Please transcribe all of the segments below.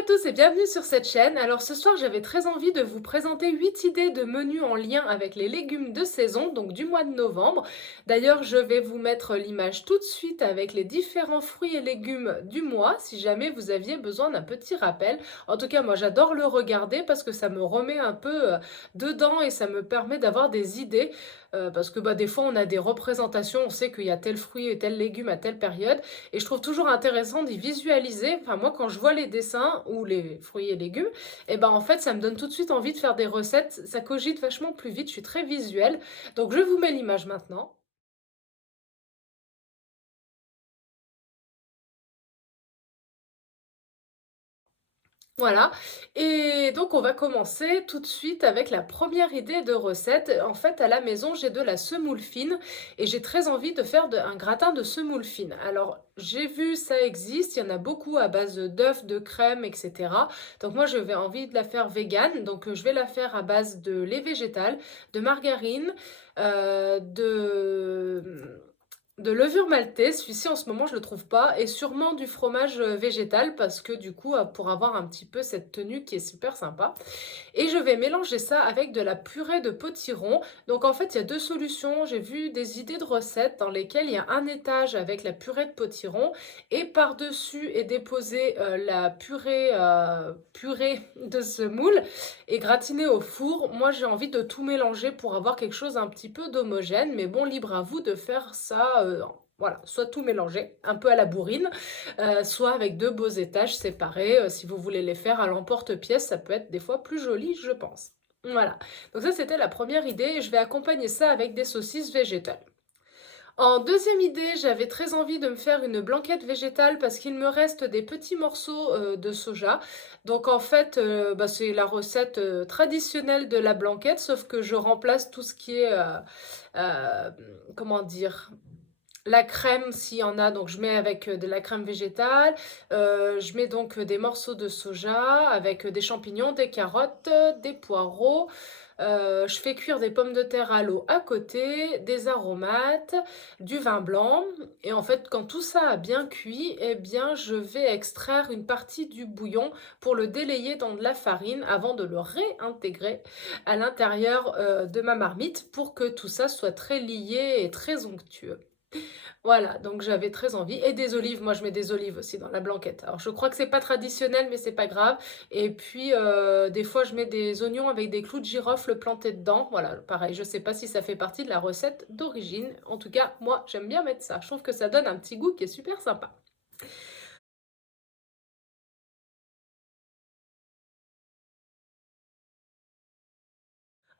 à tous et bienvenue sur cette chaîne. Alors ce soir, j'avais très envie de vous présenter 8 idées de menus en lien avec les légumes de saison, donc du mois de novembre. D'ailleurs, je vais vous mettre l'image tout de suite avec les différents fruits et légumes du mois, si jamais vous aviez besoin d'un petit rappel. En tout cas, moi j'adore le regarder parce que ça me remet un peu dedans et ça me permet d'avoir des idées. Parce que des fois, on a des représentations, on sait qu'il y a tel fruit et tel légume à telle période. Et je trouve toujours intéressant d'y visualiser. Enfin, moi, quand je vois les dessins ou les fruits et légumes, et ben en fait, ça me donne tout de suite envie de faire des recettes. Ça cogite vachement plus vite. Je suis très visuelle. Donc, je vous mets l'image maintenant. Voilà. Et donc, on va commencer tout de suite avec la première idée de recette. En fait, à la maison, j'ai de la semoule fine et j'ai très envie de faire un gratin de semoule fine. Alors, j'ai vu, ça existe. Il y en a beaucoup à base d'œufs, de crème, etc. Donc, moi, je vais envie de la faire vegan. Donc, je vais la faire à base de lait végétal, de margarine, de levure maltaise, celui-ci en ce moment je le trouve pas, et sûrement du fromage végétal parce que du coup pour avoir un petit peu cette tenue qui est super sympa. Et je vais mélanger ça avec de la purée de potiron. Donc en fait, il y a deux solutions. J'ai vu des idées de recettes dans lesquelles il y a un étage avec la purée de potiron et par-dessus est déposée la purée de semoule et gratinée au four. Moi, j'ai envie de tout mélanger pour avoir quelque chose un petit peu d'homogène, mais bon, libre à vous de faire ça. Voilà, soit tout mélangé, un peu à la bourrine, soit avec deux beaux étages séparés. Si vous voulez les faire à l'emporte-pièce, ça peut être des fois plus joli, je pense. Voilà, donc ça c'était la première idée et je vais accompagner ça avec des saucisses végétales. En deuxième idée, j'avais très envie de me faire une blanquette végétale parce qu'il me reste des petits morceaux de soja. Donc en fait, c'est la recette traditionnelle de la blanquette, sauf que je remplace tout ce qui est, euh, comment dire, la crème s'il y en a, donc je mets avec de la crème végétale. Je mets donc des morceaux de soja avec des champignons, des carottes, des poireaux. Je fais cuire des pommes de terre à l'eau à côté, des aromates, du vin blanc. Et en fait, quand tout ça a bien cuit, eh bien, je vais extraire une partie du bouillon pour le délayer dans de la farine avant de le réintégrer à l'intérieur de ma marmite pour que tout ça soit très lié et très onctueux. Voilà, donc j'avais très envie. Et des olives, moi je mets des olives aussi dans la blanquette. Alors je crois que c'est pas traditionnel, mais c'est pas grave. Et puis des fois je mets des oignons avec des clous de girofle plantés dedans. Voilà, pareil, je sais pas si ça fait partie de la recette d'origine. En tout cas, moi j'aime bien mettre ça. Je trouve que ça donne un petit goût qui est super sympa.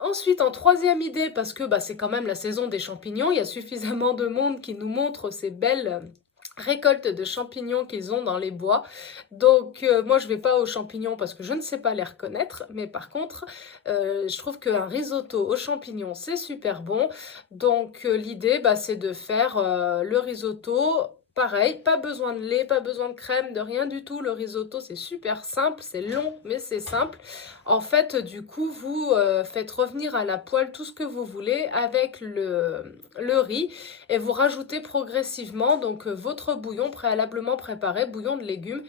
Ensuite, en troisième idée, parce que c'est quand même la saison des champignons, il y a suffisamment de monde qui nous montre ces belles récoltes de champignons qu'ils ont dans les bois. Donc moi, je vais pas aux champignons parce que je ne sais pas les reconnaître, mais par contre, je trouve qu'un risotto aux champignons, c'est super bon. Donc l'idée, c'est de faire le risotto. Pareil, pas besoin de lait, pas besoin de crème, de rien du tout. Le risotto, c'est super simple, c'est long, mais c'est simple. En fait, du coup, vous faites revenir à la poêle tout ce que vous voulez avec le riz et vous rajoutez progressivement donc votre bouillon préalablement préparé, bouillon de légumes,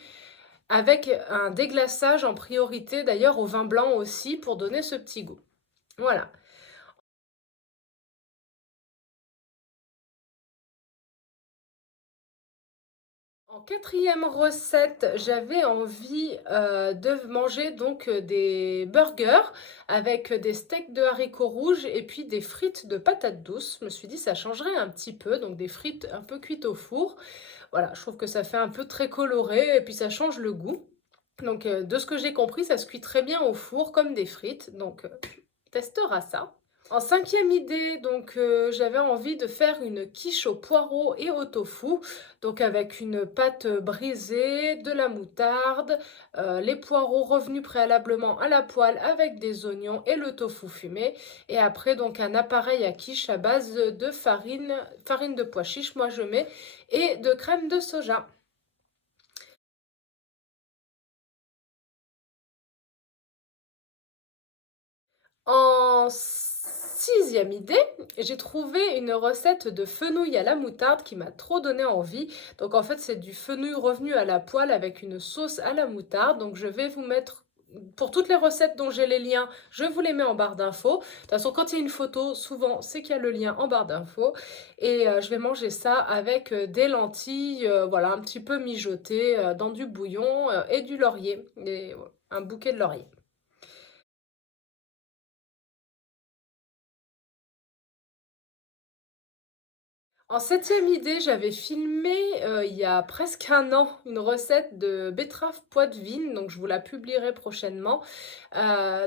avec un déglaçage en priorité d'ailleurs au vin blanc aussi pour donner ce petit goût. Voilà. En quatrième recette, j'avais envie de manger donc des burgers avec des steaks de haricots rouges et puis des frites de patates douces. Je me suis dit ça changerait un petit peu, donc des frites un peu cuites au four. Voilà, je trouve que ça fait un peu très coloré et puis ça change le goût. Donc de ce que j'ai compris, ça se cuit très bien au four comme des frites, donc tu testeras ça. En cinquième idée, donc j'avais envie de faire une quiche au poireau et au tofu, donc avec une pâte brisée, de la moutarde, les poireaux revenus préalablement à la poêle avec des oignons et le tofu fumé, et après donc un appareil à quiche à base de farine de pois chiche, moi je mets, et de crème de soja. En 6e idée, j'ai trouvé une recette de fenouil à la moutarde qui m'a trop donné envie. Donc en fait, c'est du fenouil revenu à la poêle avec une sauce à la moutarde. Donc je vais vous mettre pour toutes les recettes dont j'ai les liens, je vous les mets en barre d'infos. De toute façon, quand il y a une photo, souvent c'est qu'il y a le lien en barre d'infos. Et je vais manger ça avec des lentilles, voilà, un petit peu mijotées dans du bouillon et du laurier, et, un bouquet de laurier. En 7e idée, j'avais filmé, il y a presque un an, une recette de betterave poitevine, donc je vous la publierai prochainement.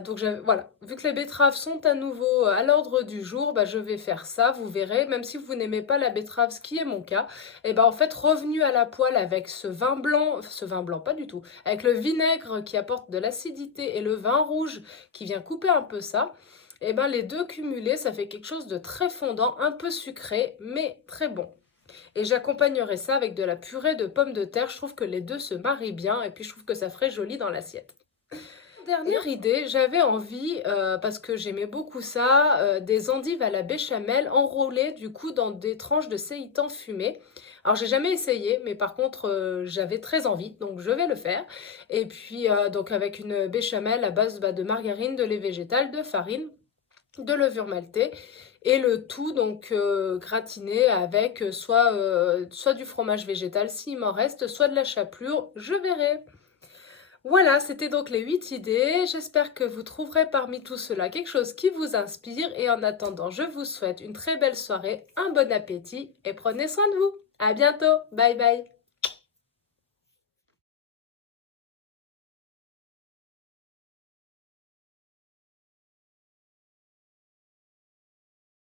Donc voilà, vu que les betteraves sont à nouveau à l'ordre du jour, bah, je vais faire ça, vous verrez. Même si vous n'aimez pas la betterave, ce qui est mon cas, et ben en fait, revenu à la poêle avec ce vin blanc, pas du tout, avec le vinaigre qui apporte de l'acidité et le vin rouge qui vient couper un peu ça, et ben les 2 cumulés, ça fait quelque chose de très fondant, un peu sucré, mais très bon. Et j'accompagnerai ça avec de la purée de pommes de terre. Je trouve que les 2 se marient bien et puis je trouve que ça ferait joli dans l'assiette. Dernière idée, j'avais envie, parce que j'aimais beaucoup ça, des endives à la béchamel enrôlées du coup dans des tranches de séeitan fumé. Alors j'ai jamais essayé, mais par contre, j'avais très envie, donc je vais le faire. Et puis, donc avec une béchamel à base, bah, de margarine, de lait végétal, de farine, de levure maltée et le tout donc gratiné avec, soit du fromage végétal s'il m'en reste, soit de la chapelure, je verrai. Voilà, c'était donc les 8 idées. J'espère que vous trouverez parmi tout cela quelque chose qui vous inspire et en attendant, je vous souhaite une très belle soirée, un bon appétit et prenez soin de vous. À bientôt. Bye bye.